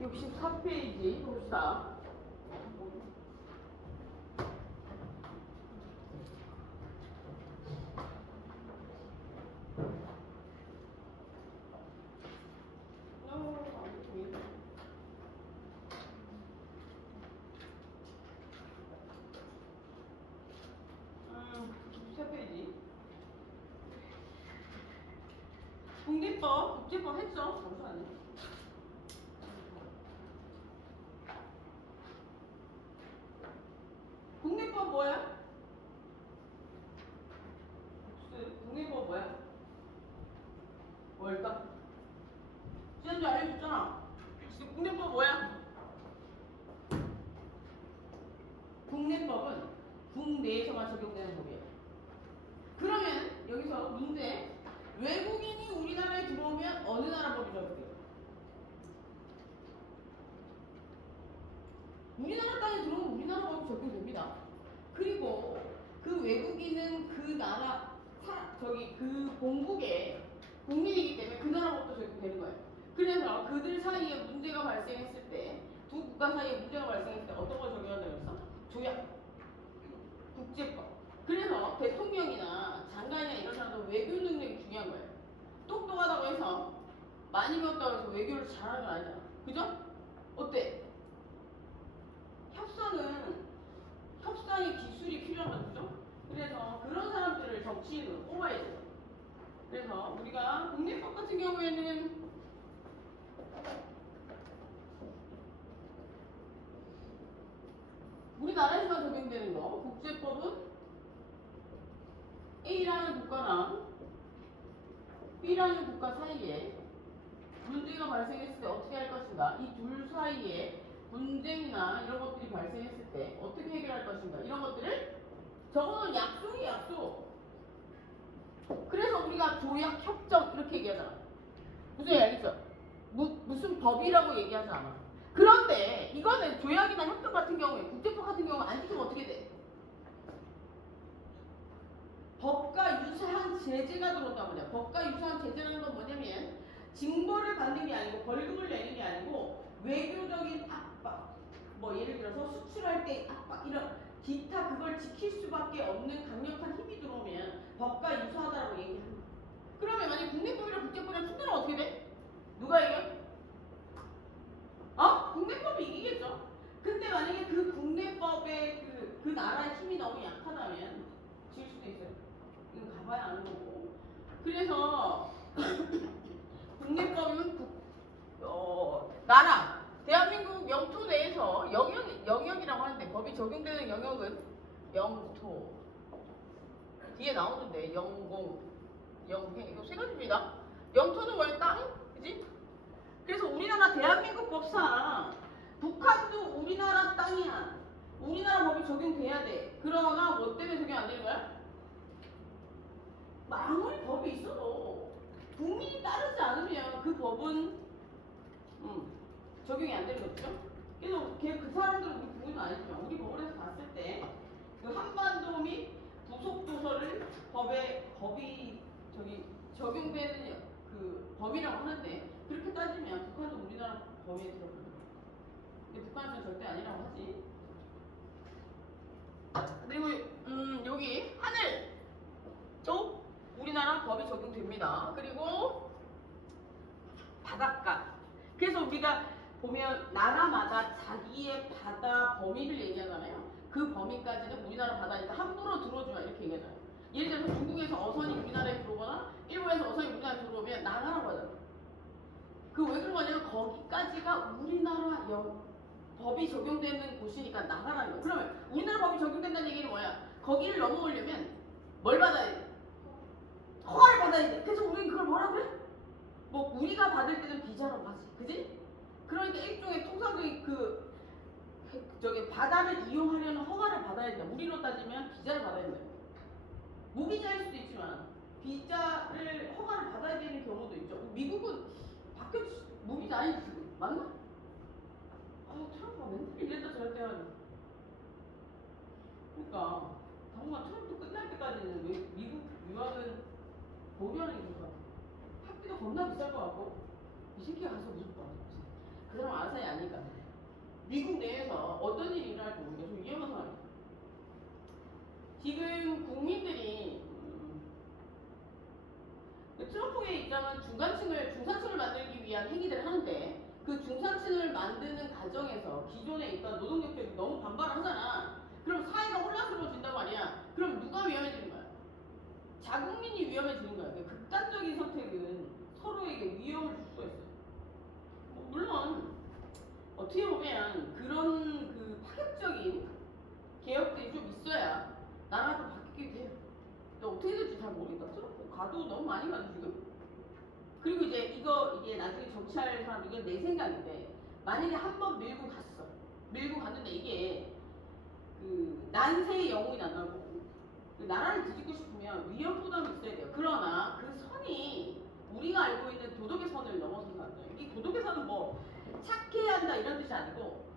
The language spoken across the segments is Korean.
64페이지 봅시다. 국내법, 국제법 했죠? 잠시만요. 국내법 뭐야? 국내법 뭐야? 뭘까? 지난주 알려줬잖아. 국내법 뭐야? 국내법은 국내에서만 적용되는 법이에요. 그러면 여기서 문제, 외국인이 우리나라에 들어오면 어느 나라 법이 적용돼요? 우리나라 땅에 들어오면 우리나라 법이 적용됩니다. 그리고 그 외국인은 그 나라 그 본국의 국민이기 때문에 그 나라 법도 적용되는 거예요. 그래서 그들 사이에 문제가 발생했을 때, 두 국가 사이에 문제가 발생했을 때 어떤 걸 적용한다고 했어? 조약, 국제법. 그래서 대통령이나 장관이나 이런 사람도 외교 능력이 중요한 거예요. 똑똑하다고 해서 많이 배웠다고 해서 외교를 잘하는 건 아니잖아. 그죠? 어때? 협상의 기술이 필요한 거죠. 그래서 그런 사람들을 정치인으로 뽑아야 돼요. 그래서 우리가 국내법 같은 경우에는 우리나라에서만 적용되는 거, 국제법은 A라는 국가랑 B라는 국가 사이에 문제가 발생했을 때 어떻게 할 것인가, 이 둘 사이에 분쟁이나 이런 것들이 발생했을 때 어떻게 해결할 것인가, 이런 것들을 적어놓은 약속이 약속. 그래서 우리가 조약, 협정 이렇게 얘기하잖아. 무슨 얘기 알겠죠? 무슨 법이라고 얘기하지 않아. 그런데 이거는 조약이나 협정 같은 경우에, 국제법 같은 경우에 안 지키면 어떻게 돼? 법과 유사한 제재가 들어온단 말이야. 법과 유사한 제재라는 건 뭐냐면 징벌을 받는 게 아니고 벌금을 내는 게 아니고 외교적인 압박, 뭐 예를 들어서 수출할 때 압박, 이런 기타 그걸 지킬 수밖에 없는 강력한 힘이 들어오면 법과 유사하다고 얘기합니다. 그러면 만약 국내법이랑 국제법이랑 충돌하면 어떻게 돼? 누가 이겨? 국내법이 이기겠죠. 근데 만약에 그 국내법의 그 나라의 힘이 너무 약하다면 질 수도 있어요. 이건 가봐야 아는 거고. 그래서 국내법은 나라, 대한민국 영토 내에서 영역이라고 하는데 법이 적용되는 영역은 영토. 뒤에 나오는데 영공, 영해, 이거 세 가지입니다. 영토는 원래 땅, 그지? 그래서 우리나라 대한민국 법상 북한도 우리나라 땅이야. 우리나라 법이 적용돼야 돼. 그러나 뭐 때문에 적용 안 되는 거야? 아무리 법이 있어도 국민이 따르지 않으면 그 법은 적용이 안 되는 거죠. 그래서 그 사람들은 우리 국민은 아니지만 우리 법원에서 봤을 때 그 한반도 및 부속 도서를 법이 적용되는 그 범위라고 하는데, 그렇게 따지면 북한도 우리나라 범위에 들어가요. 근데 북한은 절대 아니라고 하지. 그리고 여기 하늘도 우리나라 법이 적용됩니다. 그리고 바닷가. 그래서 우리가 보면 나라마다 자기의 바다 범위를 얘기하잖아요. 그 범위까지는 우리나라 바다니까 함부로 들어오지마 이렇게 얘기하잖아요. 예를 들어서 중국에서 어선이 우리나라에 들어오거나 일본에서 어선이 우리나라에 들어오면 나가라고 하잖아요. 그 왜 그런 거냐면 거기까지가 우리나라 법이 적용되는 곳이니까 나가라는 거예요. 그러면 우리나라 법이 적용된다는 얘기는 뭐야? 거기를 넘어오려면 뭘 받아야 돼? 허가를 받아야 돼. 그래서 우리는 그걸 뭐라 그래? 뭐 우리가 받을 때는 비자로 가지, 그지? 그러니까 일종의 통상적인 바다를 이용하려는 허가를 받아야 된다. 우리로 따지면 비자를 받아야 된다. 무비자일 수도 있지만 비자를 허가를 받아야 되는 경우도 있죠. 미국은 바뀌었지. 무비자 아니지 지금. 맞나? 트럼프가 맨날 이랬다 저랬다 해가지고. 그러니까 당분간 트럼프 끝날 때까지는 미국 유학은 보류하는 게 좋을 것 같아. 학비도 겁나 비쌀 것 같고 이 새끼가 가서 무슨 거 그 사람 알아서 안 미국 내에서 어떤 일이 일어날지 모르겠어요. 좀 위험한 상황이에요. 지금 국민들이 트럼프의 입장은 중산층을 만들기 위한 행위들을 하는데 그 중산층을 만드는 과정에서 기존에 있던 노동력들이 너무 반발을 하잖아. 그럼 사회가 혼란스러워진단 말이야. 그럼 누가 위험해지는 거야? 자국민이 위험해지는 거야. 그러니까 극단적인 선택은 서로에게 위험을 줄 수가 있어요. 뭐 물론 어떻게 보면 그런 그 파격적인 개혁들이 좀 있어야 나라가 좀 바뀌게 돼요. 근데 어떻게 될지 잘 모르겠다. 트럼프 가도 너무 많이 가도 지금. 그리고 이제 이게 나중에 정치할 사람 이건 내 생각인데 만약에 한 번 밀고 갔어. 밀고 갔는데 이게 그 난세의 영웅이 난다고 그 나라를 뒤집고 싶으면 위험 부담이 있어야 돼요. 그러나 그 선이 우리가 알고 있는 도덕의 선을 넘어서는 안 돼요. 이 도덕의 선은 뭐 착해야 한다 이런 뜻이 아니고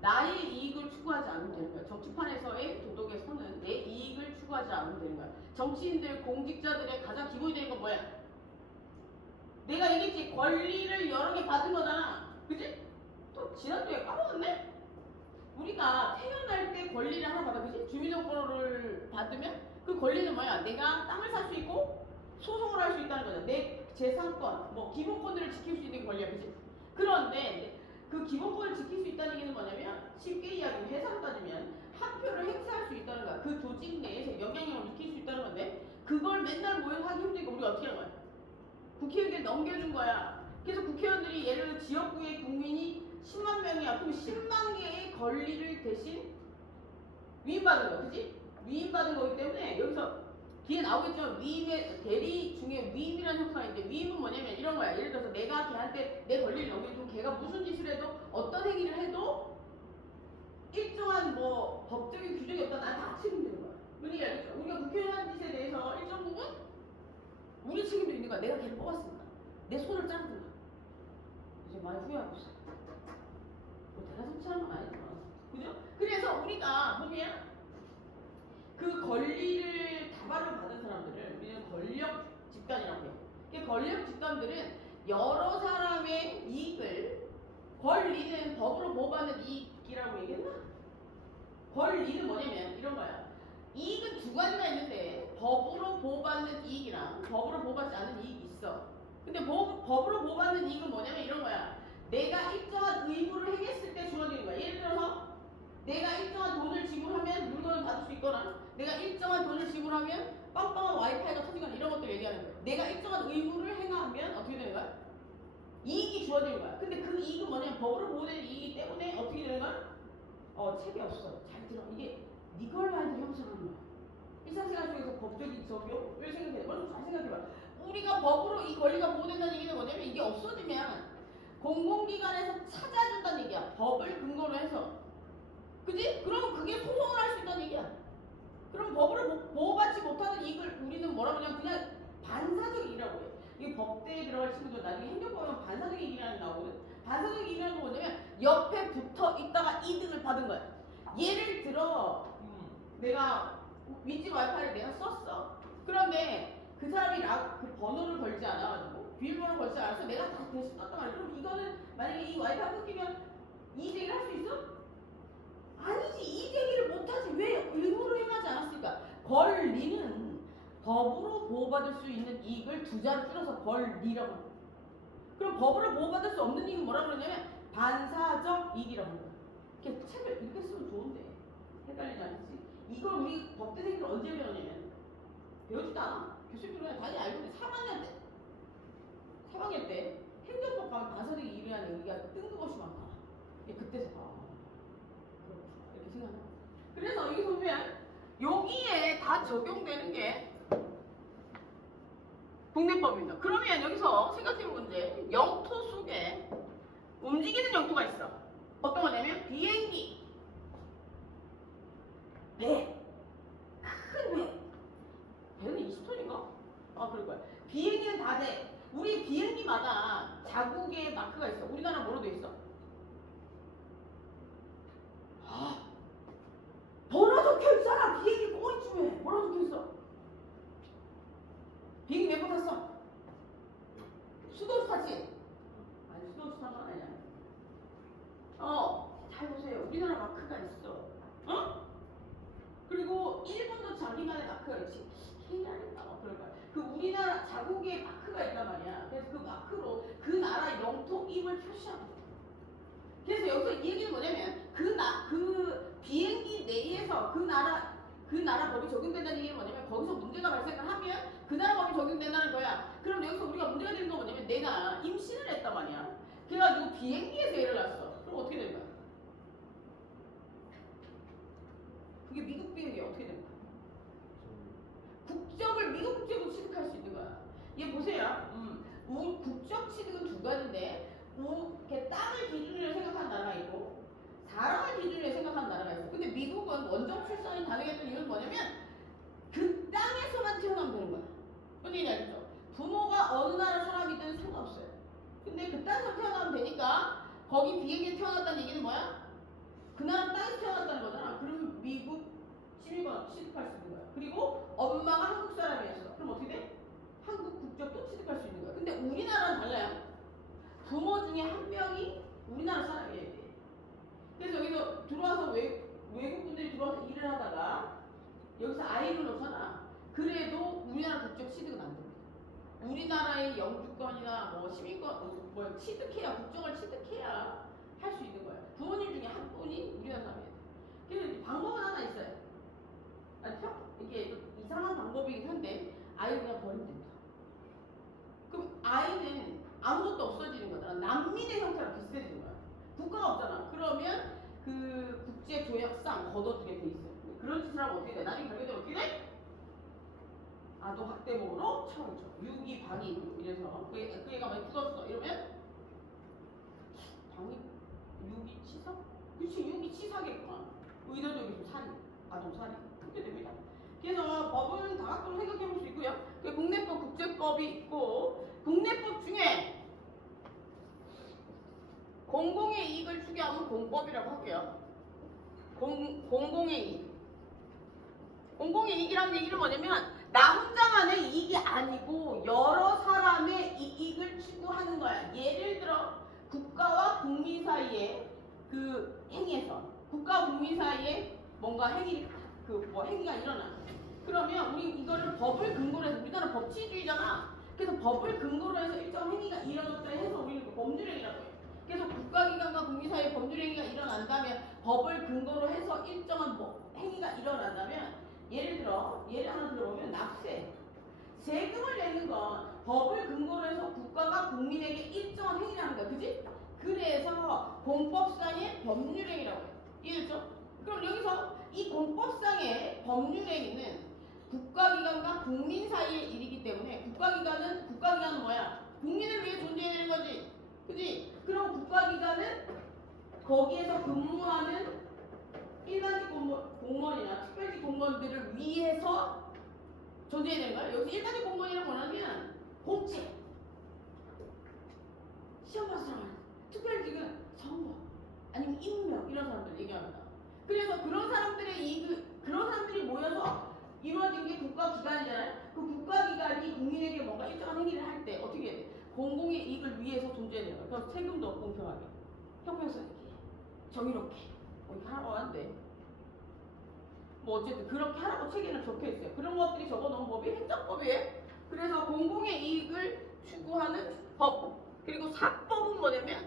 나의 이익을 추구하지 않으면 되는 거야. 정치판에서의 도덕의 선은 내 이익을 추구하지 않으면 되는 거야. 정치인들, 공직자들의 가장 기본이 되는 건 뭐야? 내가 얘기했지. 권리를 여러 개 받은 거잖아. 그치? 또 지난주에 까먹었네? 우리가 태어날 때 권리를 하나 받아. 그치? 주민등록번호를 받으면 그 권리는 뭐야? 내가 땅을 살 수 있고 소송을 할 수 있다는 거잖아. 내 재산권, 뭐 기본권들을 지킬 수 있는 권리야. 그치? 그런데 그 기본권을 지킬 수 있다는 얘기는 뭐냐면 쉽게 이야기하면 회사로 따지면 한 표를 행사할 수 있다는 거야. 그 조직 내에서 영향력을 느낄 수 있다는 건데 그걸 맨날 모여서 하기 힘드니까 우리가 어떻게 하는 거야? 국회의원에게 넘겨준 거야. 그래서 국회의원들이 예를 들어 지역구의 국민이 10만 명이야. 그럼 10만 개의 권리를 대신 위임받은 거야. 그치? 위임받은 거기 때문에 여기서 뒤에 나오겠지만 위임의 대리 중에 위임이라는 형태가 있는데 위임은 뭐냐면 이런 거야. 예를 들어서 내가 걔한테 내 권리를 넘겨주고 걔가 무슨 짓을 해도 어떤 행위를 해도 일정한 뭐 법적인 규정이 없다 나한테 다 책임지는 거야. 그러니까 알겠죠? 우리가 국회의원 한 짓에 대해서 일정 부분 우리 책임도 있는 거야. 내가 걔를 뽑았으니까. 내 손을 자르든가. 이제 많이 후회하고 있어. 뭐 내가 성취하는 건 아니지만. 그죠? 그래서 우리가 보면 그 권리를 다발로 받은 사람들을 우리는 권력 집단이라고 해요. 그 권력 집단들은 여러 사람의 이익을 권리는 법으로 보호받는 이익이라고 얘기했나? 권리는 뭐냐면 이런 거야. 이익은 두 가지가 있는데 법으로 보호받는 이익이랑 법으로 보호받지 않는 이익이 있어. 근데 법으로 보호받는 이익은 뭐냐면 이런 거야. 내가 일정한 의무를 행했을 때 주어지는 거야. 예를 들어서 내가 일정한 돈을 지불하면 물건을 받을 수 있거나 내가 일정한 돈을 지불하면 빵빵한 와이파이가 터지거나 이런 것들 얘기하는 거야. 내가 일정한 의무를 행하면 어떻게 되는 거야? 이익이 주어지는 거야. 근데 그 이익은 뭐냐면 법으로 보호되는 이익이기 때문에 어떻게 되는 거야? 책이 없어. 잘 들어. 이게 니걸마인드 형성하는 거야. 일상생활 속에서 법적인 적용을 생각해. 먼저 잘 생각해봐. 우리가 법으로 이 권리가 보호된다는 얘기는 뭐냐면 이게 없어지면 공공기관에서 찾아준다는 얘기야. 법을 근거로 해서. 그지? 그러면 그게 소송을 할 수 있다는 얘기야. 그럼 법으로 보호받지 못하는 이익을 우리는 뭐라고 그냥 반사적 이익이라고 해. 이게 법대에 들어갈 친구들 나중에 행정법은 반사적 이익이라는 게 나오거든. 반사적 이익이라는 건 뭐냐면 옆에 붙어 있다가 이득을 받은 거야. 예를 들어 내가 윗집 와이파이를 내가 썼어. 그런데 그 사람이 그 번호를 걸지 않아가지고 비밀번호를 걸지 않아서 내가 다 대신 썼단 말이야. 그럼 이거는 만약에 이 와이파이 끊기면 이의제기를 할 수 있어? 아니지. 이의제기를 못하지. 왜? 의무를 행하지 않았으니까. 권리는 법으로 보호받을 수 있는 이익을 두 자로 줄여서 권리라고 합니다. 그럼 법으로 보호받을 수 없는 이익은 뭐라고 그러냐면 반사적 이익이라고 합니다. 이렇게 책을 이렇게 쓰면 좋은데 헷갈리지 않지? 이걸 우리 법대생들 언제 배웠냐면 배우지도 않아. 교수님들 그냥 당연히 알고 있는데 3학년 때 행정법 가면 반사적 이익이라는 얘기가 뜬금없이 많다. 그때서 이렇게 생각해. 그래서 여기 보면 여기에 다 적용되는 게 국내법입니다. 그러면 여기서 생각해볼 건데 영토 속에 움직이는 영토가 있어. 어떤 거냐면 비행기, 배, 큰 배. 배는 20톤인가? 그럴 거야. 비행기는 다 돼. 우리 비행기마다 자국의 마크가 있어. 우리나라 뭐로 돼 있어? 번호 적혀 있잖아. 비행기 꼬리쯤에 뭐라고 적혀 있어? 비행기 몇 번 탔어? 수도수 탔지? 아니 수도수 탄 건 아니야. 잘 보세요. 우리나라 마크가 있어. 어? 그리고 일본도 자기만의 마크가 있지. KR인가 뭐 그럴 거야. 그 우리나라 자국의 마크가 있단 말이야. 그래서 그 마크로 그 나라 영토임을 표시하는 거야. 그래서 여기서 이 얘기는 뭐냐면 그 비행기 내에서 그 나라 법이 적용된다는 얘기는 뭐냐면 거기서 문제가 발생을 하면 그 나라 법이 적용된다는 거야. 그럼 여기서 우리가 문제가 되는 건 뭐냐면 내가 임신을 했단 말이야. 그래가지고 비행기에서 애를 낳았어. 그럼 어떻게 되는 거야? 그게 미국 비행기야. 어떻게 되는 거야? 국적을 미국 국적으로 취득할 수 있는 거야. 얘 보세요. 국적 취득은 두 가지인데 이렇게 땅을 기준으로 생각하는 나라가 있고 사람을 기준으로 생각하는 나라가 있어. 근데 미국은 원정 출산이 가능했던 이유는 뭐냐면 그 땅에서만 태어나면 되는 거야. 뭔 얘기인지 알겠죠? 부모가 어느 나라 사람이든 상관없어요. 근데 그 땅에서 태어나면 되니까 거기 비행기에 태어났다는 얘기는 뭐야? 그 나라 땅에서 태어났다는 거잖아. 그럼 미국 시민권 취득할 수 있는 거야. 그리고 엄마가 한국 사람이었어. 그럼 어떻게 돼? 한국 국적도 취득할 수 있는 거야. 근데 우리나라는 달라요. 부모 중에 한 명이 우리나라 사람이어야 돼. 그래서 여기서 들어와서 외국분들이 들어와서 일을 하다가 여기서 아이를 놓잖아. 그래도 우리나라 국적 취득은 안 됩니다. 우리나라의 영주권이나 뭐 시민권 뭐 취득해야 국적을 취득해야 할 수 있는 거야. 부모님 중에 한 분이 우리나라 사람이에요. 그래서 방법은 하나 있어요. 알죠? 이게 이상한 방법이긴 한데 아이를 그냥 버리면 된다. 그럼 아이는 아무것도 없어지는 거잖아. 난민의 형태랑 비슷해지는 거야. 국가가 없잖아. 그러면 그 국제 조약상 걷어두게 돼 있어요. 그런 짓을 하면 어떻게 돼? 나중에 결국에 어떻게 돼? 아동 학대범으로 처벌죠. 유기 방임 이래서 그 애가 만약 죽었어 이러면 방임 유기 치사? 그렇지 유기 치사겠구만. 의도적인 살인, 아동 살인 그렇게 됩니다. 그래서 법은 다각도로 생각해 볼 수 있고요. 그 국내법, 국제법이 있고 국내법 중에 공공의 이익을 추구하면 공법이라고 할게요. 공공의 이익. 공공의 이익이라는 얘기는 뭐냐면 나 혼자만의 이익이 아니고 여러 사람의 이익을 추구하는 거야. 예를 들어 국가와 국민 사이에 그 행위에서 국가와 국민 사이에 뭔가 행위가 일어나. 그러면 우리 이거를 법을 근거로 해서 우리나라 법치주의잖아. 그래서 법을 근거로 해서 일정 행위가 일어났다 해서 우리는 법률행위라고 해요. 그래서 국가기관과 국민 사이에 법률행위가 일어난다면 법을 근거로 해서 일정한 행위가 일어난다면 예를 하나 들어보면 납세. 세금을 내는 건 법을 근거로 해서 국가가 국민에게 일정한 행위라는 거야. 그지? 그래서 공법상의 법률행위라고 해요. 이해됐죠? 그럼 여기서 이 공법상의 법률행위는 국가기관과 국민 사이의 일이기 때문에 국가기관은 뭐야? 국민을 위해 존재해야 되는 거지. 그지? 그럼 국가기관은 거기에서 근무하는 일반직 공무원이나 특별직 공무원들을 위해서 존재해야 되는 거야. 여기서 일반직 공무원이라고 하면 공채, 시험 봐서 들어가는 특별직은 선거 아니면 임명 이런 사람들 얘기합니다. 그래서 그런 사람들이 모여서 이루어진 게 국가기관이잖아요. 그 국가기관이 국민에게 뭔가 일정한 행위를 할 때 어떻게 해야 돼? 공공의 이익을 위해서 존재해야 되는 거야. 그래서 세금도 공평하게, 형평성있게, 정의롭게 이렇게 하라고 하는데 뭐 어쨌든 그렇게 하라고 책에는 적혀있어요. 그런 것들이 적어놓은 법이 행정법이에요. 그래서 공공의 이익을 추구하는 법. 그리고 사법은 뭐냐면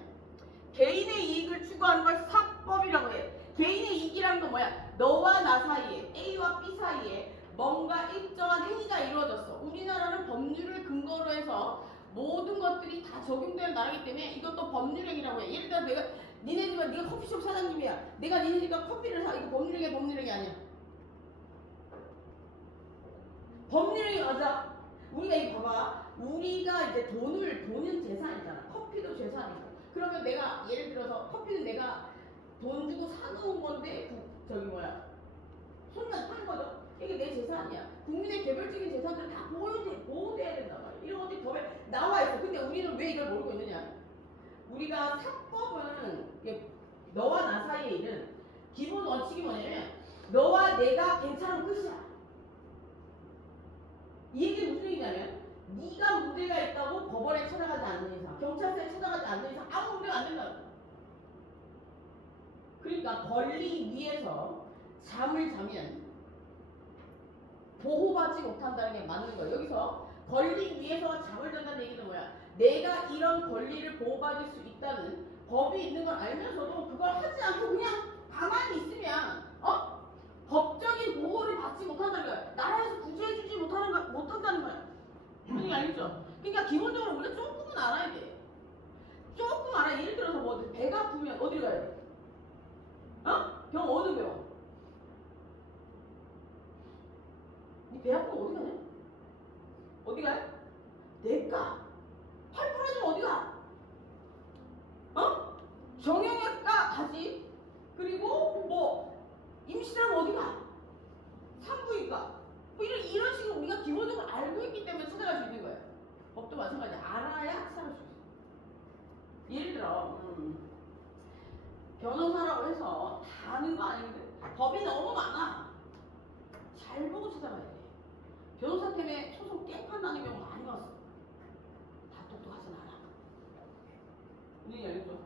개인의 이익을 추구하는 걸 사법이라고 해요. 개인의 이익이라는 건 뭐야? 너와 나 사이에 A와 B 사이에 뭔가 일정한 행위가 이루어졌어. 우리나라는 법률을 근거로 해서 모든 것들이 다 적용되는 나라이기 때문에 이것도 법률행위라고 해. 예를 들어 네가 커피숍 사장님이야. 내가 니네 집에 커피를 사. 이거 법률행위 아니야. 법률행위 맞아. 우리가 이거 봐봐. 우리가 이제 돈은 재산이잖아. 커피도 재산이고. 그러면 내가 예를 들어서 커피는 내가 돈 주고 사놓은 건데 손님한테 파는 거죠. 이게 내 재산이야. 국민의 개별적인 재산들은 다 보호돼야 된단 말이야. 이런 것들이 법에 나와 있어. 근데 우리는 왜 이걸 모르고 있느냐? 우리가 사법은 너와 나 사이의 일은 기본 원칙이 뭐냐면 너와 내가 괜찮은 끝이야. 이 얘기는 무슨 얘기냐면 네가 문제가 있다고 법원에 찾아가지 않는 이상, 경찰서에 찾아가지 않는 이상 아무 문제가 안 된다고. 그러니까 우리가 권리 위에서 잠을 자면 보호받지 못한다는 게 맞는 거예요. 여기서 권리 위에서 잠을 잔다는 얘기는 뭐야? 내가 이런 권리를 보호받을 수 있다는 법이 있는 걸 알면서도 그걸 하지 않고 그냥 가만히 있으면 법적인 보호를 받지 못한다는 거야. 나라에서 구제해주지 못한다는 거야. 무슨 알겠죠? 그러니까 기본적으로 우리가 조금은 알아야 돼. 조금 알아. 예를 들어서 뭐 배가 아프면 어디로 가야 돼? 병 어디 병원? 배 아프면 어디 가냐? 어디 가요? 내과. 팔 부러지면 어디 가? 정형외과 가지. 그리고 뭐 임신하면 어디 가? 산부인과. 뭐 이런 식으로 우리가 기본적으로 알고 있기 때문에 찾아갈 수 있는 거예요. 법도 마찬가지야. 알아야 찾아갈 수 있어. 예를 들어 변호사라고 해서 다 아는 거 아닌데 법이 너무 많아. 잘 보고 찾아가야 돼. 변호사 때문에 소송 깽판나는 경우 많이 왔어. 다 똑똑하진 않아. 무슨 알겠죠?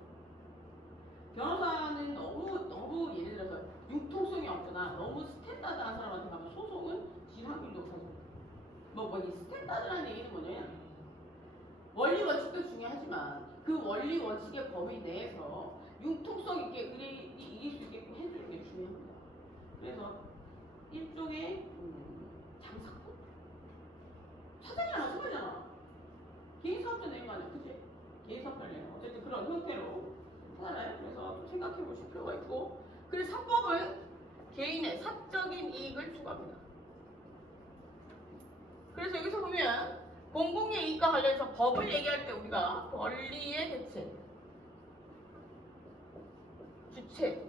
변호사는 너무 예를 들어서 융통성이 없거나 너무 스탠다드한 사람한테 가면 소송은 질 확률이 높아져. 이 스탠다드라는 얘기는 뭐냐면 원리 원칙도 중요하지만 그 원리 원칙의 범위 내에서 융통성 있게 의뢰인이 이길 수 있게끔 해주는 게 중요합니다. 그래서 일종의 장사꾼? 사장이랑 마찬가지잖아. 개인사업자 내는 거 아니야, 그치? 개인사업자 내는 거. 어쨌든 그런 형태로 하나요. 그래서 좀 생각해 보실 필요가 있고. 그래서 사법은 개인의 사적인 이익을 추구합니다. 그래서 여기서 보면 공공의 이익과 관련해서 법을 얘기할 때 우리가 권리의 대체, 주체,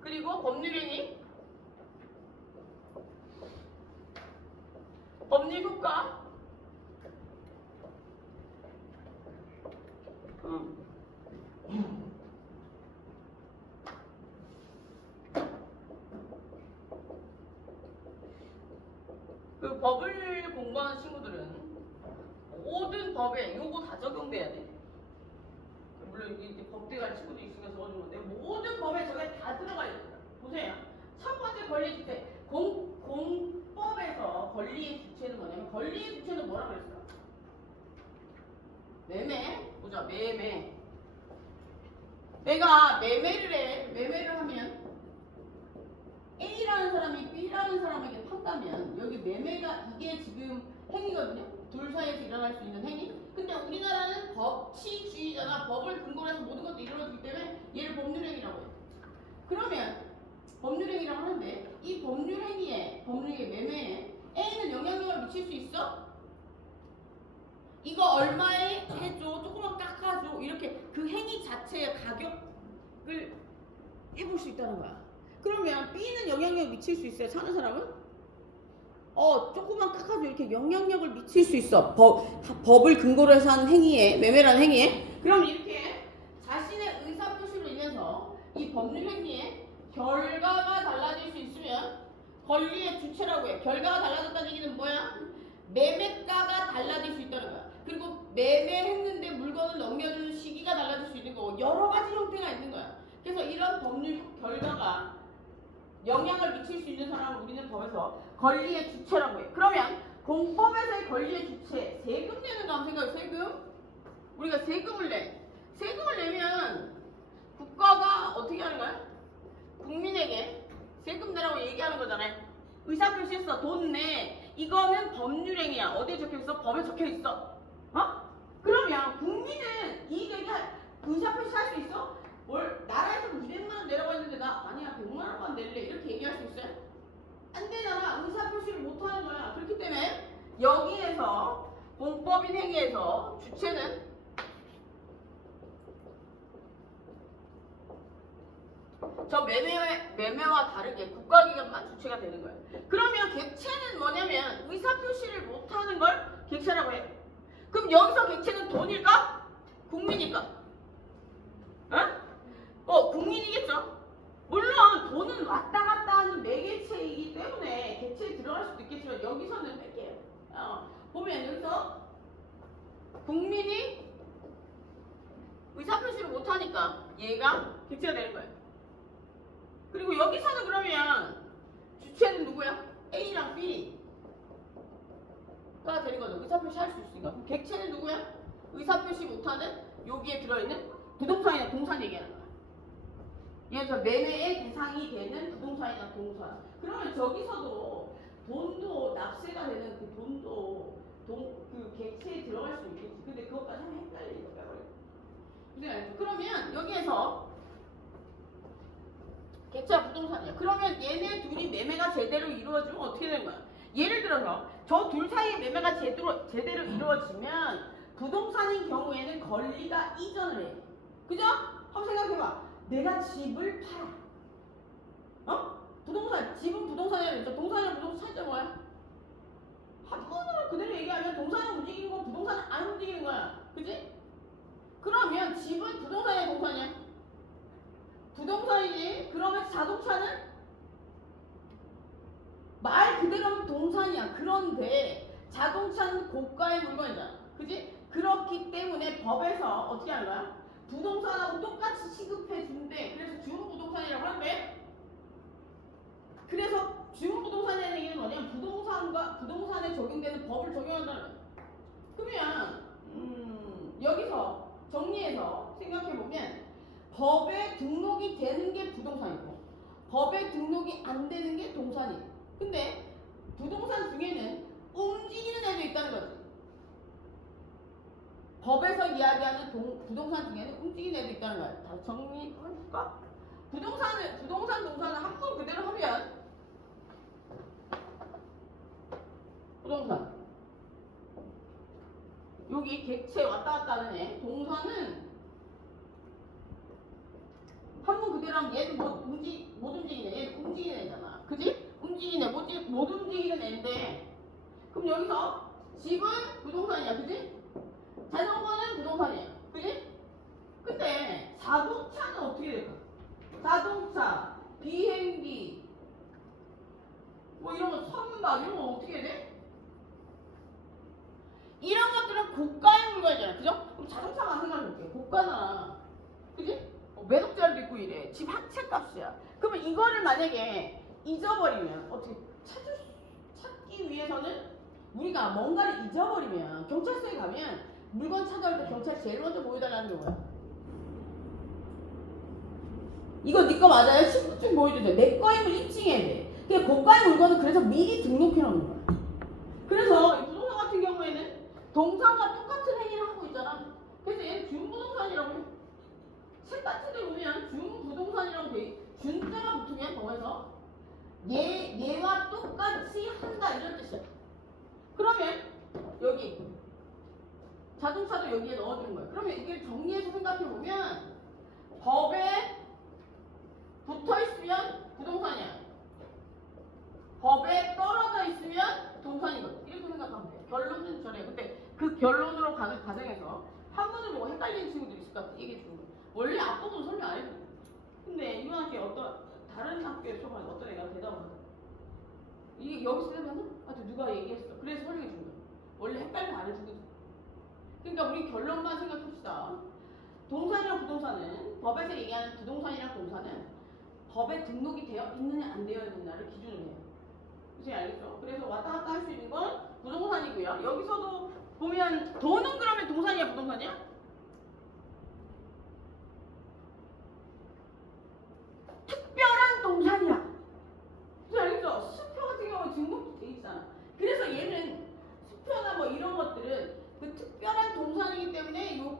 그리고 법률행위, 법률 효과, 그 법을 공부하는 친구들은 모든 법에 요거 다 적용돼야 돼. 물론 이게 법대 갈 친구도 있으니까 적어준 건데 모든 법에 저게 다 들어가 있어요. 보세요. 첫 번째 권리의 주체. 공법에서 권리의 주체는 뭐냐면 권리의 주체는 뭐라고 그랬을까? 매매. 보자. 매매. 내가 매매를 해. 매매를 하면 A라는 사람이 B라는 사람에게 판다면 여기 매매가 이게 지금 행위거든요. 둘 사이에서 일어날 수 있는 행위. 근데 우리나라는 법치주의잖아. 법을 근거로 해서 모든 것도 이루어지기 때문에 얘를 법률행위라고 해요. 그러면 법률행위라고 하는데 이 법률행위에 매매에 A는 영향력을 미칠 수 있어? 이거 얼마에 해줘? 조금만 깎아줘? 이렇게 그 행위 자체의 가격을 해볼 수 있다는 거야. 그러면 B는 영향력을 미칠 수 있어요? 사는 사람은? 조금만 깎아줘. 이렇게 영향력을 미칠 수 있어. 법을 근거로 해서 하는 행위에, 매매라는 행위에. 그럼 이렇게 자신의 의사표시로 인해서 이 법률 행위에 결과가 달라질 수 있으면 권리의 주체라고 해요. 결과가 달라졌다는 얘기는 뭐야? 매매가가 달라질 수 있다는 거야. 그리고 매매했는데 물건을 넘겨주는 시기가 달라질 수 있는 거고 여러 가지 형태가 있는 거야. 그래서 이런 법률 결과가 영향을 미칠 수 있는 사람을 우리는 법에서 권리의 주체라고 해요. 그러면 공법에서의 권리의 주체, 세금 내는 거 한번 생각해. 세금. 우리가 세금을 내. 세금을 내면 국가가 어떻게 하는 거야? 국민에게 세금 내라고 얘기하는 거잖아요. 의사표시했어. 돈 내. 이거는 법률행위야. 어디에 적혀있어? 법에 적혀있어. 그러면 국민은 이 의사표시 할 수 있어? 나라에서 200만 원 내라고 했는데 나 아니야 100만 원만 낼래 이렇게 얘기할 수 있어요? 안 되잖아. 의사표시를 못 하는 거야. 그렇기 때문에 여기에서 공법인 행위에서 주체는 저 매매와 다르게 국가기관만 주체가 되는 거예요. 그러면 객체는 뭐냐면 의사표시를 못하는 걸 객체라고 해. 그럼 여기서 객체는 돈일까? 국민일까? 국민이겠죠. 물론 돈은 왔다 갔다 하는 매개체이기 때문에 객체에 들어갈 수도 있겠지만 여기서는 뺄게요. 보면 여기서 국민이 의사표시를 못 못하니까 얘가 객체가 되는 거예요. 그리고 여기서는 그러면 주체는 누구야? A랑 B가 되는 거죠. 의사표시 할 수 있으니까. 그럼 객체는 누구야? 의사표시 못하는 여기에 들어있는 부동산이나 동산 얘기하는 거야. 예를 들어 매매의 대상이 되는 부동산이나 동산. 그러면 저기서도 돈도 납세가 되는 그 돈도 그 객체에 들어갈 수 있겠지. 근데 그것까지 하면 헷갈리니까 빼버려. 그러면 여기에서 객체와 부동산이야. 그러면 얘네 둘이 매매가 제대로 이루어지면 어떻게 되는 거야? 예를 들어서 저 둘 사이에 매매가 제대로 이루어지면 부동산인 경우에는 권리가 이전을 해. 그죠? 한번 생각해봐. 내가 집을 팔아. 어? 부동산, 집은 부동산이라고 했죠. 동산이랑 부동산 차이점 뭐야? 한번으로 그대로 얘기하면 동산은 움직이는 거, 부동산은 안 움직이는 거야. 그지? 그러면 집은 부동산이야, 동산이야? 부동산이지. 그러면 자동차는 말 그대로 하면 동산이야. 그런데 자동차는 고가의 물건이잖아. 그지? 그렇기 때문에 법에서 어떻게 하는 거야? 부동산하고 똑같이 취급해 준대. 그래서 주문부동산이라고 한대. 그래서 주문부동산이라는 얘기는 뭐냐면 부동산에 적용되는 법을 적용한다는 거야. 그러면 여기서 정리해서 생각해보면 법에 등록이 되는 게 부동산이고 법에 등록이 안 되는 게 동산이에요. 근데 부동산 중에는 움직이는 애도 있다는 거지. 법에서 이야기하는 부동산 중에는 움직이는 애도 있다는 거야. 다 정리할까? 동산은 한번 그대로 하면 부동산 여기 객체 왔다 갔다 하는 애. 동산은 한번 그대로 하면 얘는 못 움직이는 애. 얘는 움직이는 애잖아. 그지? 움직이는 애. 못 움직이는 애인데 그럼 여기서 집은 부동산이야. 그지? 자전거는 부동산이야. 그지? 근데 자동차는 어떻게 될까? 자동차, 비행기 뭐 이런 거 선박 이런 거 어떻게 돼? 이런 것들은 고가의 물건이잖아. 그죠? 그럼 자동차만 생각해볼게. 고가잖아. 그지? 매독자리도 있고 이래. 집 한 채 값이야. 그러면 이거를 만약에 잊어버리면 어떻게 찾기 위해서는 우리가 뭔가를 잊어버리면 경찰서에 가면 물건 찾아올 때 경찰 제일 먼저 보여달라는 게 뭐야? 이거 네 거 맞아요? 신분증 보여주세요. 내 거임을 입증해야 돼. 그러니까 고가의 물건은 그래서 미리 등록해 놓는 거야. 그래서 이 부동산 같은 경우에는 동산과 똑같은 행위를 하고 있잖아. 그래서 얘는 준부동산이라고 해. 책 같은 데 보면 준부동산이라고 돼. 준자가 붙으면 동에서 얘와 똑같이 한다 이런 뜻이야. 그러면 여기 자동차도 여기에 넣어주는 거야. 그러면 이걸 정리해서 생각해보면 법에 붙어있으면 부동산이야. 법에 떨어져 있으면 동산이거든. 이렇게 생각하면 돼. 결론은 저래. 근데 그 결론으로 가는 과정에서 한문을 보고 헷갈리는 친구들이 있을 것 같아. 얘기해 주는 거야. 원래 앞부분 설명 안 해줘. 근데 이만하게 다른 학교에 처음에 어떤 애가 대답을 하더라. 이게 여기서 되면은 누가 얘기했어. 그래서 설명해 준 거야. 원래 헷갈리면 안 해주거든. 그러니까 우리 결론만 생각합시다. 동산이랑 부동산은 법에서 얘기하는 부동산이랑 동산은 법에 등록이 되어 있느냐 안 되어 있느냐를 기준으로 해요. 그치 알겠죠? 그래서 왔다 갔다 할 수 있는 건 부동산이고요. 여기서도 보면 돈은 그러면 동산이야 부동산이야? 특별한 동산이야. 그치 알겠죠? 수표 같은 경우는 등록이 돼 있잖아. 그래서 얘는 수표나 뭐 이런 것들은 그 특별한 동산이기 때문에 요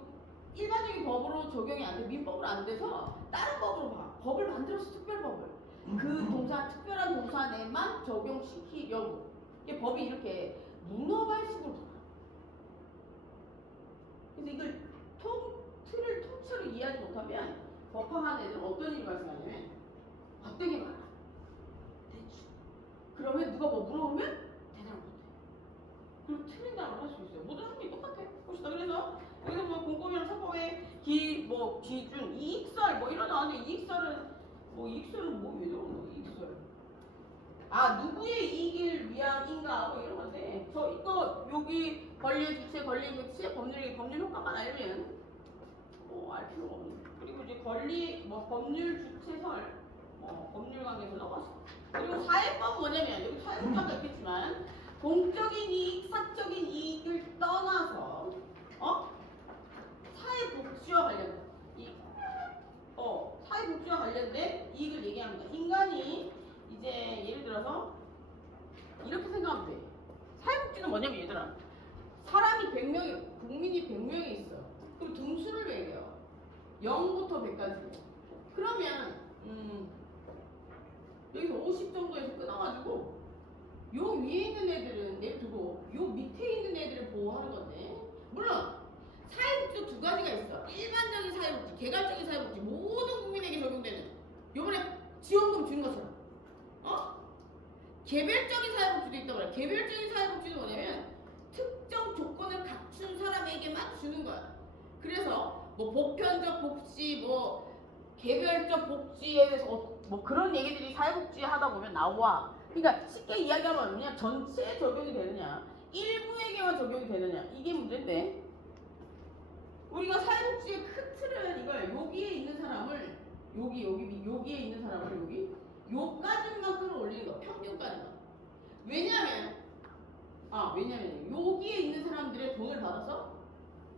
일반적인 법으로 적용이 안 돼. 민법으로 안 돼서 다른 법으로 봐. 법을 만들어서 특별법을. 그 동산, 특별한 동산에만 적용시키려고. 이게 법이 이렇게 문어발식으로 봐. 그래서 이걸 틀을 통째로 이해하지 못하면 법학하는 애들은 어떤 일이 발생하냐면 되게 많아. 대충. 그러면 누가 뭐 물어보면 대답을 못해. 그리고 틀린 답을 할 수 있어요. 모든 학문이 똑같아. 봅시다. 그래서 여기서 뭐 공법이랑 사법의 기준, 이익설 뭐 이런 나왔는데 이익설은 왜 저러는 이익설? 누구의 이익을 위함인가 뭐 이런 건데 이거 여기 권리의 주체, 권리의 객체, 법률 효과만 알면 알 필요가 없는. 그리고 이제 권리 뭐 법률 주체설 법률 관계에서 넣었어. 그리고 사회법은 뭐냐면 여기 사회법자가 있겠지만 공적인 이익, 사적인 이익을 떠나서 사회복지와 관련된 사회복지와 관련된 이익을 얘기합니다. 인간이 이제 예를 들어서 이렇게 생각하면 돼. 사회복지는 뭐냐면 얘들아, 사람이 100명이, 국민이 100명이 있어. 그럼 등수를 매겨요. 0부터 100까지. 그러면 여기서 50 정도에서 끊어가지고 요 위에 있는 애들은 내두고 요 밑에 있는 애들을 보호하는 건데, 물론 사회복지도 두 가지가 있어. 일반적인 사회복지, 개괄적인 사회복지, 모든 국민에게 적용되는, 요번에 지원금 주는 것처럼 개별적인 사회복지도 있다고 그래. 개별적인 사회복지는 뭐냐면 특정 조건을 갖춘 사람에게만 주는 거야. 그래서 뭐 보편적 복지, 뭐 개별적 복지에 대해서 뭐 그런 얘기들이 사회복지 하다 보면 나와. 그러니까 쉽게 이야기하면 그냥 전체에 적용이 되느냐, 일부에게만 적용이 되느냐, 이게 문제인데, 우리가 사회복지의 큰 틀은 이거야. 여기에 있는 사람을 여기에 있는 사람을 요까지만 끌어올리는 거, 평균까지만. 왜냐면 여기에 있는 사람들의 돈을 받아서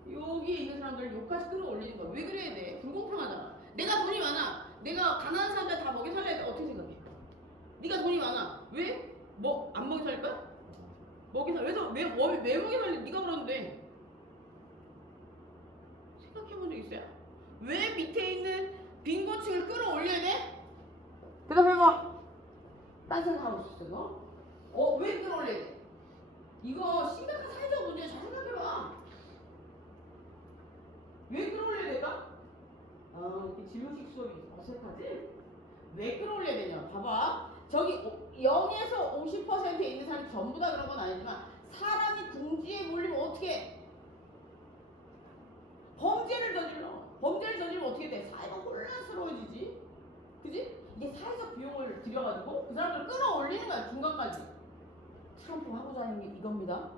여기에 있는 사람들을 여기까지 끌어올리는 거야. 왜 그래야 돼? 불공평하잖아. 내가 돈이 많아. 내가 가난한 사람들 다 먹여 살려야 돼. 어떻게 생각해? 네가 돈이 많아. 왜? 뭐 안 먹여 살릴 거야? 먹여 살. 왜 먹여 살려? 네가 그러는데. 생각해본 적 있어요? 왜 밑에 있는 빈곤층을 끌어올려야 돼? 대답해봐. 딴 생각하고 있어. 너? 왜 끌어올려야 돼? 이거 심각한 사회적 문제야. 잘 생각해봐. 왜 끌어올려야 될까? 이렇게 진로식 수업이 어색하지? 왜 끌어올려야 되냐? 봐봐. 저기 0에서 50%에 있는 사람이 전부 다 그런 건 아니지만, 사람이 궁지에 몰리면 어떻게 해? 범죄를 저지르면 어떻게 돼? 사회가 혼란스러워지지. 그지? 이게 사회적 비용을 들여가지고 그 사람들을 끌어올리는 거야, 중간까지. 트럼프 하고자 하는 게 이겁니다.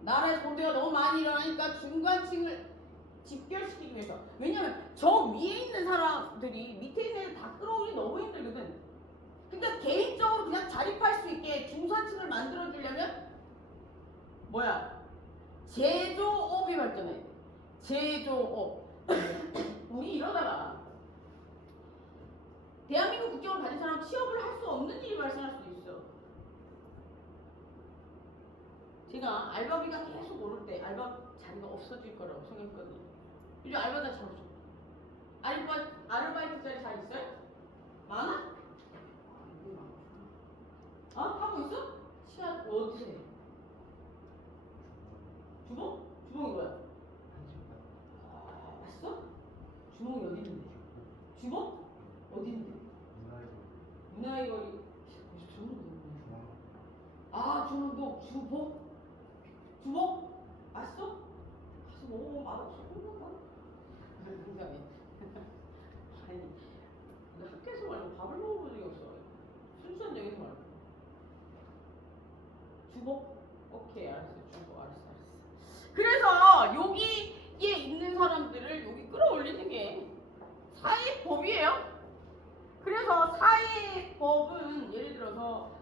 나라에서 범죄가 너무 많이 일어나니까 중간층을 집결시키기 위해서. 왜냐면 저 위에 있는 사람들이 밑에 있는 애들 다 끌어올리기 너무 힘들거든. 그러니까 개인적으로 그냥 자립할 수 있게 중산층을 만들어주려면 뭐야? 제조업이 발전해. 제조업. 우리 이러다가 대한민국 국적을 가진 사람 취업을 할 수 없는 일이 발생할 수도 있어. 제가 알바비가 계속 오를 때 알바 자리가 없어질 거라고 생각했거든요. 요즘 알바 자리 잘 없어. 아르바이트 자리 잘 있어요? 많아? 하고 있어? 시간 어디서 해? 주봉? 주봉이 뭐야? 봤어? 주봉이 어디 있는데? 주봉? 어디 있는데? 문화의 거리. 주봉 주봉 너 주봉? 주봉? 맛있어? 가서 먹어보면 맛없어. 농담해. 아니, 학교에서 말고 밥을 먹어본 적이 없어. 순수한 적에서 말고. 주복? 오케이, 알았어. 주복, 알았어. 그래서 여기에 있는 사람들을 여기 끌어올리는 게 사회법이에요. 그래서 사회법은 예를 들어서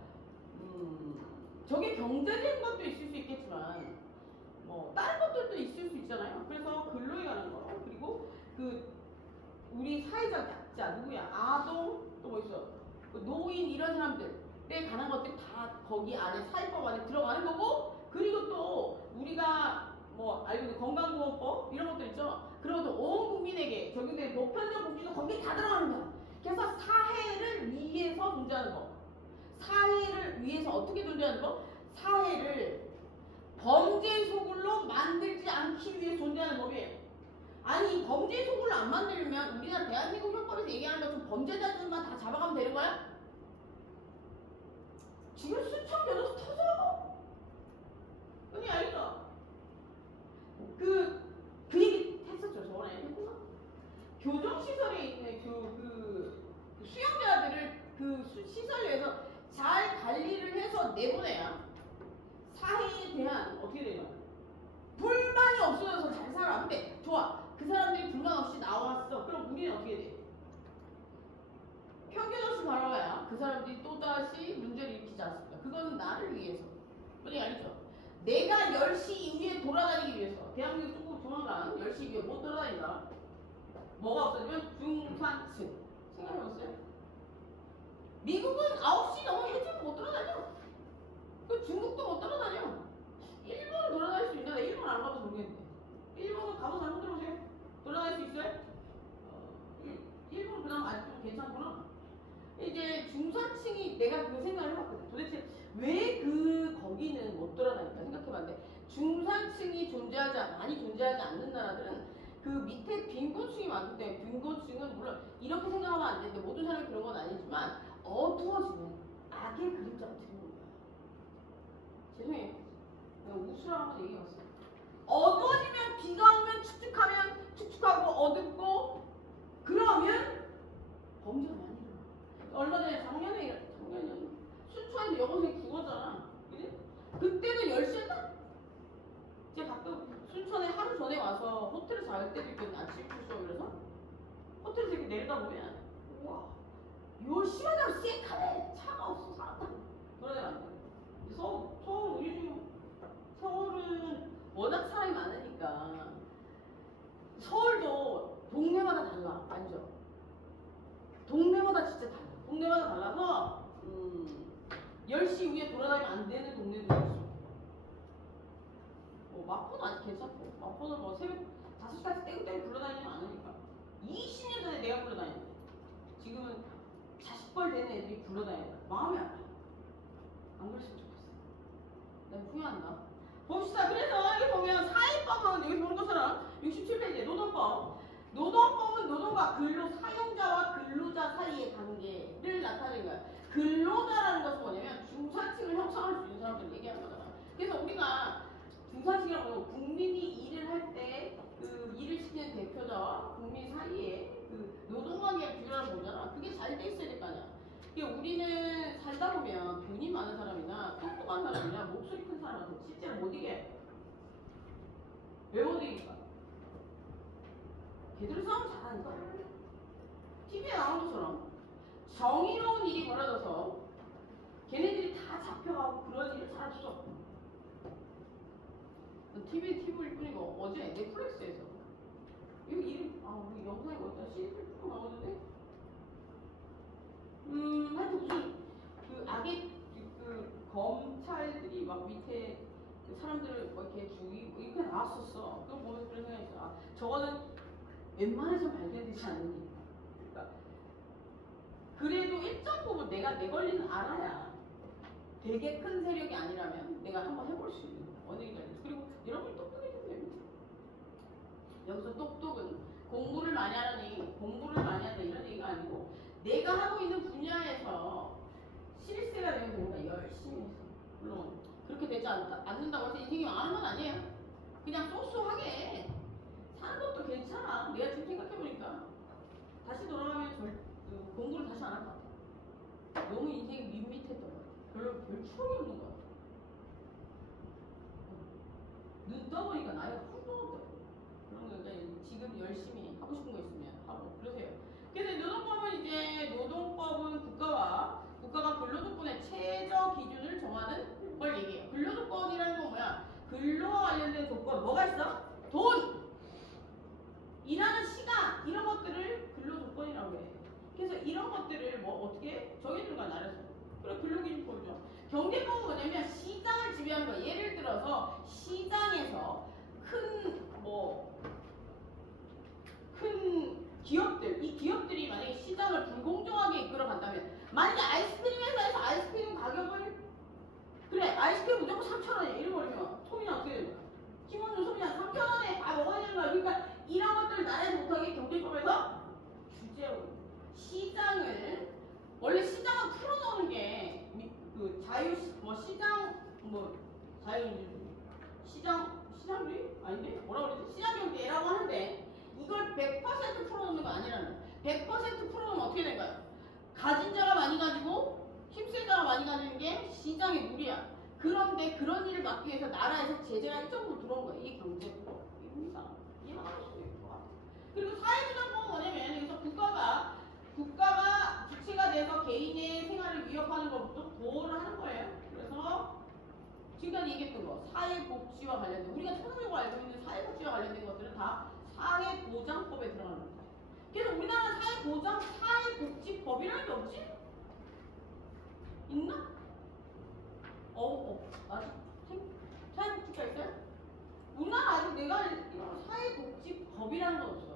저게 경제적인 것도 있을 수 있겠지만 뭐 다른 것들도 있을 수 있잖아요. 그래서 근로에 관한 거, 그리고 우리 사회적 약자 누구야? 아동, 또 뭐 있어? 노인, 이런 사람들에 관한 것들이 다 거기 안에 사회법 안에 들어가는 거고, 그리고 또 우리가 뭐 알고 있는 건강보험법 이런 것들 있죠. 그런 것도 온 국민에게 적용되는 보편적 복지도 거기에 다 들어가는 거야. 그래서 사회를 위해서 존재하는 거. 사회를 위해서 어떻게 존재하는 거? 사회를 범죄 소굴로 만들지 않기 위해 존재하는 법이에요. 아니, 범죄 소굴로 안 만들면 우리나라 대한민국 형법에서 얘기하는 것처럼 범죄자들만 다 잡아가면 되는 거야? 지금 수천 변호사 터져. 언니 알죠? 그 얘기 했었죠. 저번에 했구나. 교정시설에 있는 그 수용자들을 그 시설에서 잘 관리를 해서 내보내야 사회에 대한 어떻게 되냐, 불만이 없어져서 잘 살아. 근데 좋아, 그 사람들이 불만 없이 나와. 그 사람들이 또다시 문제를 일으키지 않습니다. 그거는 나를 위해서. 뭔지 알죠? 내가 10시 이후에 돌아다니기 위해서. 대한민국 조금 조만간 10시 이후에 못 돌아다닌다. 뭐가 없어지면 중산층. 생각해봤어요? 미국은 9시 넘어 해지면 못 돌아다녀. 그 중국도 못 돌아다녀. 일본은 돌아다닐 수 있는데 일본 안 가봐서 모르겠는데. 일본은 가봐서 한번 들어보세요. 돌아다닐 수 있어요? 일본 그나마 아직 좀 괜찮구나. 이제 중산층이 내가 그 생각을 해봤거든. 도대체 왜 거기는 못 돌아다닐까 생각해봤는데 중산층이 많이 존재하지 않는 나라들은 그 밑에 빈곤층이 많기 때문에 빈곤층은 물론 이렇게 생각하면 안 되는데 모든 사람이 그런 건 아니지만 어두워지면 악의 그림자가 드는 거야. 죄송해요. 내가 웃으라고 한번 얘기해봤어요. 어두워지면 비가 오면 축축하고 어둡고 그러면 범죄가 많이 일어나. 얼마 전에 작년에 순천에서 여고생이 죽었잖아. 그지? 그때는 10시였나? 제가 가끔 순천에 하루 전에 와서 호텔에 잘 때도 있거든. 아침 출석 이래서 호텔에서 이렇게 내려다보면 우와 10시만 되면 쎄하네. 차가 없어. 사람 타고 그러면 안 돼. 서울 요즘 서울은 워낙 사람이 많으니까 서울도 동네마다 달라. 알죠? 동네마다 진짜 달라. 동네마다 달라서 10시 이후에 돌아다니면 안 되는 동네도 있어. 마포는 아직 괜찮고 마포는 뭐 새벽 5시까지 땡땡 불러다니면 안 하니까 20년 전에 내가 불러다녔는데 지금은 자식벌 되는 애들이 불러다녀. 마음이 아파. 안 그랬으면 좋겠어. 내가 후회한다. 봅시다. 그래서 여기 보면 사회법은 여기 보는 것처럼 67페이지에 노동법은 노동과 근로 사용자와 근로자 사이의 관계를 나타내는 거야. 근로자라는 것은 뭐냐면 중산층을 형성할 수 있는 사람들 얘기하는 거잖아. 그래서 우리가 중산층이라고 하면 국민이 일을 할 때 그 일을 시키는 대표자와 국민 사이에 그 노동관계를 규율하는 거잖아. 그게 잘 돼 있어야 될 거 아니야. 우리는 살다 보면 돈이 많은 사람이나 똑똑한 사람이나 목소리 큰 사람한테 실제로 못 이겨. 왜 못 이길까? 걔들 싸움 잘하니까. TV에 나온 것처럼 정의로운 일이 벌어져서 걔네들이 다 잡혀가고 그런 일을 잘했어. TV일 뿐이고 어제 넷플릭스에서 이거 이름 우리 영상이 어디다 시리즈 나오는데 하여튼 무슨 그 악의 검찰들이 막 밑에 그 사람들을 뭐 이렇게 죽이고 이렇게 나왔었어. 그거 보면서 그런 생각이 있어. 저거는 웬만해서 발견되지 않는 일이다. 그러니까 그래도 일정 부분 내가 내 권리는 알아야 되게 큰 세력이 아니라면 내가 한번 해볼 수 있는 거야. 어느 정도. 그리고 여러분이 똑똑해지면 됩니다. 여기서 똑똑은 공부를 많이 한다 이런 얘기가 아니고 내가 하고 있는 분야에서 실세가 되면 됩니다. 열심히 해서. 물론 그렇게 되지 않는다고 해서 인생이 망하는 건 아니에요. 그냥 쏘쏘하게 사는 것도 괜찮아. 내가 지금 생각해보니까 다시 돌아가면 공부를 다시 안 할 것 같아. 너무 인생이 밋밋했던 것 같아. 별 추억이 없는 것 같아. 눈 떠보니까 나이가 훅 떠오르더라고. 그런 거니까 지금 열심히 하고 싶은 거 있으면 하고 그러세요. 그래서 노동법은 국가가 근로조건의 최저 기준을 정하는 걸 얘기해요. 근로조건이라는 건 뭐야? 근로와 관련된 조건 뭐가 있어? 돈, 일하는 시간 이런 것들을 근로조건이라고 해. 그래서 이런 것들을 어떻게 정해주는 거야 나라에서. 그래 근로기준법이죠. 경제법은 뭐냐면 시장을 지배하는 거야. 예를 들어서 시장에서 큰 기업들, 이 기업들이 만약에 시장을 불공정하게 이끌어간다면 만약에 아이스크림 회사에서 아이스크림 가격을 그래 아이스크림 무조건 3,000원이야 이러버리면 소비자 어떻게 되는 거야? 팀원들 소비자 3,000원에 다 먹어야 되는 거야. 그러니까 이런 것들을 나라에서 못하게 경제법에서 규제하고 시장을 원래 시장은 풀어놓는 게 그 시장주의 아닌데 뭐라 그러지? 시장경제라고 하는데 이걸 100% 풀어놓는 거 아니라는 거야. 100% 풀어놓으면 어떻게 된 거야? 가진 자가 많이 가지고 힘센 자가 많이 가지는 게 시장의 무리야. 그런데 그런 일을 막기 위해서 나라에서 제재가 일정부로 들어온 거야. 이게 경제법입니다. 이해할 수 있을 것 같아. 그리고 사회부장법은 뭐냐면 여기서 국가가 주체가 돼서 개인의 생활을 지금까지 얘기했던 거 사회복지와 관련된 우리가 통상적으로 알고 있는 사회복지와 관련된 것들은 다 사회보장법에 들어가는 거예요. 그래서 우리나라 사회복지법이라는 게 없지? 있나? 아직 사회복지가 있어요? 우리나라 아직 내가 알기로 사회복지법이라는 건 없어.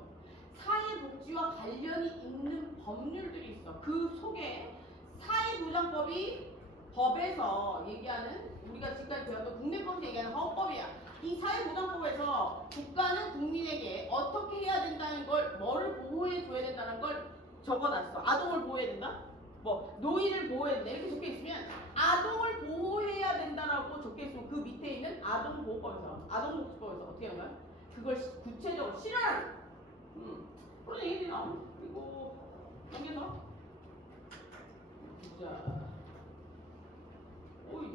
사회복지와 관련이 있는 법률들이 있어. 그 속에 사회보장법이 법에서 얘기하는 우리가 지금까지 배웠던 국내법에서 얘기하는 헌법이야. 이 사회보장법에서 국가는 국민에게 어떻게 해야 된다는 걸 뭐를 보호해 줘야 된다는 걸 적어놨어. 아동을 보호해야 된다? 뭐 노인을 보호해야 된다 이렇게 적혀 있으면 아동을 보호해야 된다라고 적혀 있으면 그 밑에 있는 아동보호법에서 아동복지법에서 어떻게 하는 거야? 그걸 구체적으로 실현하는 그런 얘기들이 나오네. 그리고 여기서 자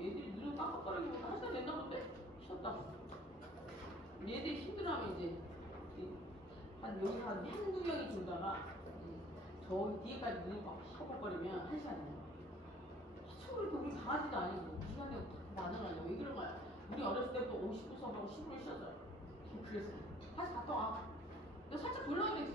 얘들이 눈을 깜빡거리기보다 한 시간 된다 본데? 쉬었다. 얘들이 힘들어하면 이제 여기 한두 명이 줄다가 저 뒤에까지 눈을 깜빡거리면 한 시간 돼요. 참 그렇게 우리 강아지도 아니고 이 시간에 반응하냐 왜 그런 거야? 우리 어렸을 때부터 50분 수업하고 10분을 쉬었어요. 그래서 다시 갔다 와. 살짝 불러야 되지.